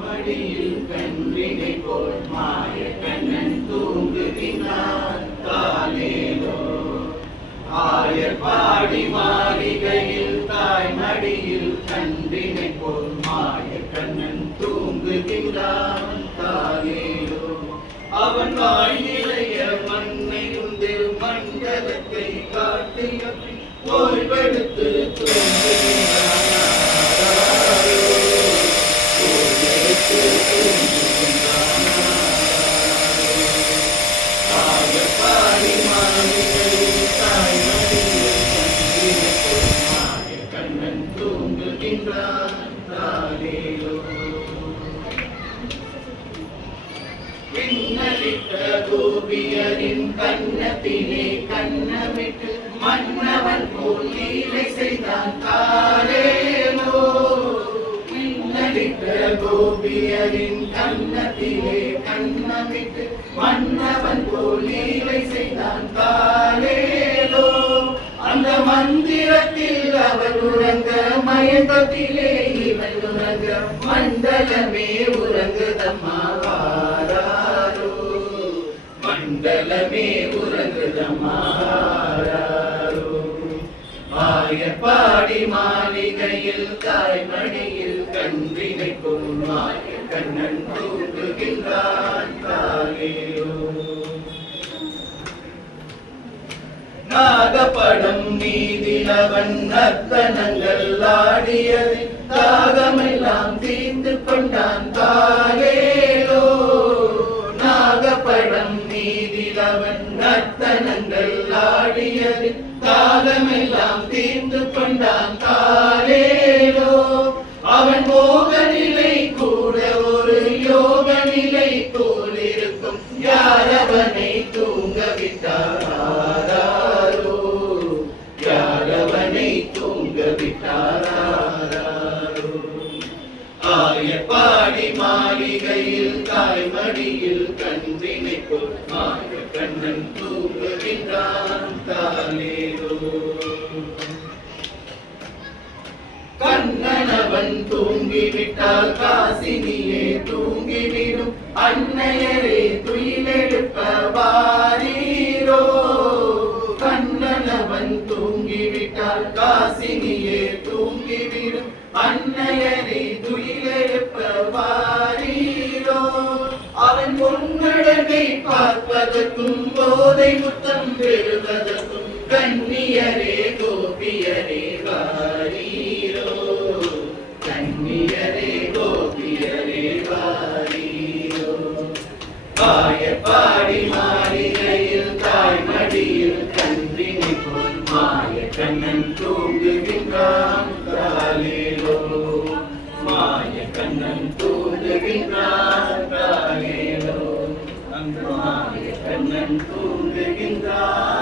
மடியில் கன்றினை போல் மாய கண்ணன் தூங்குகின்றான் தாலேலோ. ஆயர் பாடி மாளிகையில் தாய் மடியில் கன்றினை போல் மாய கண்ணன் தூங்குகின்றான் தாலேலோ. அவன் வாயிலைய மண்ணை உண்டு மண்டலத்தை காட்டிய ஓய்வெடுத்து தூங்குகின்றான். கோபியரின் கண்ணத்திலே கண்ணமிட்டு மன்னவன் போல் லீலை செய்தான் காலேலோ. மின்னலிட்ட கோபியரின் கண்ணத்திலே கண்ணமிட்டு மன்னவன் போல் லீலை செய்தான் காலேலோ. அந்த மந்திரத்தில் அவர் உறங்க மயக்கத்திலே இவன் உறங்க மண்டலமே உறங்குதம்மா வாராரோ. மண்டலமே உறங்குதம்மா வாராரோ. ஆயர் பாடி மாளிகையில் தாய்மடியில் கன்றினை போல் மாய கண்ணன் தூங்குகின்றான் தாலேலோ. நாகப்படம் மீதிலவன் நர்த்தனங்கள் ஆடியது தாகமெல்லாம் தீர்ந்து கொண்டான் தாலேலோ. நாகப்படம் மீதிலவன் நர்த்தனங்கள் ஆடியது தாகமெல்லாம் தீர்ந்து கொண்டான் தாலேலோ. அவன் மோக நிலை கூட ஒரு யோக நிலை போல் இருக்கும். யார் அவனை தூங்க விட்டாரோ, யார் அவனை தூங்க விட்டாரோ. ஆயர் பாடி மாளிகையில் தாய்மடியில் கன்றினை போல் மாய கண்ணன் தூங்குகின்றான் தாலேலோ. கண்ணனவன் தூங்கிவிட்டால் காசினியே தூங்கிவிடும். அன்னையரே துயிலெழுப்ப வாரீரோ. கண்ணனவன் தூங்கிவிட்டால் காசினியே தூங்கிவிடும். அன்னையரே துயிலெழுப்ப வாரீரோ. அவன் பொன்னழகை பார்ப்பதற்கும் போதை முத்தம் பெறுவதற்கும் கன்னியரே கோபியரே வாரீரோ. கன்னியரே கோபியரே வாரீரோ. ஆயர் பாடி மாளிகையில் தாய்மடியில் கன்றினை போல் மாய கண்ணன் தூங்குகின்றான் தாலேலோ. மாய கண்ணன் தூங்குகின்றான் தாலேலோ. மாய கண்ணன் தூங்குகின்றான்.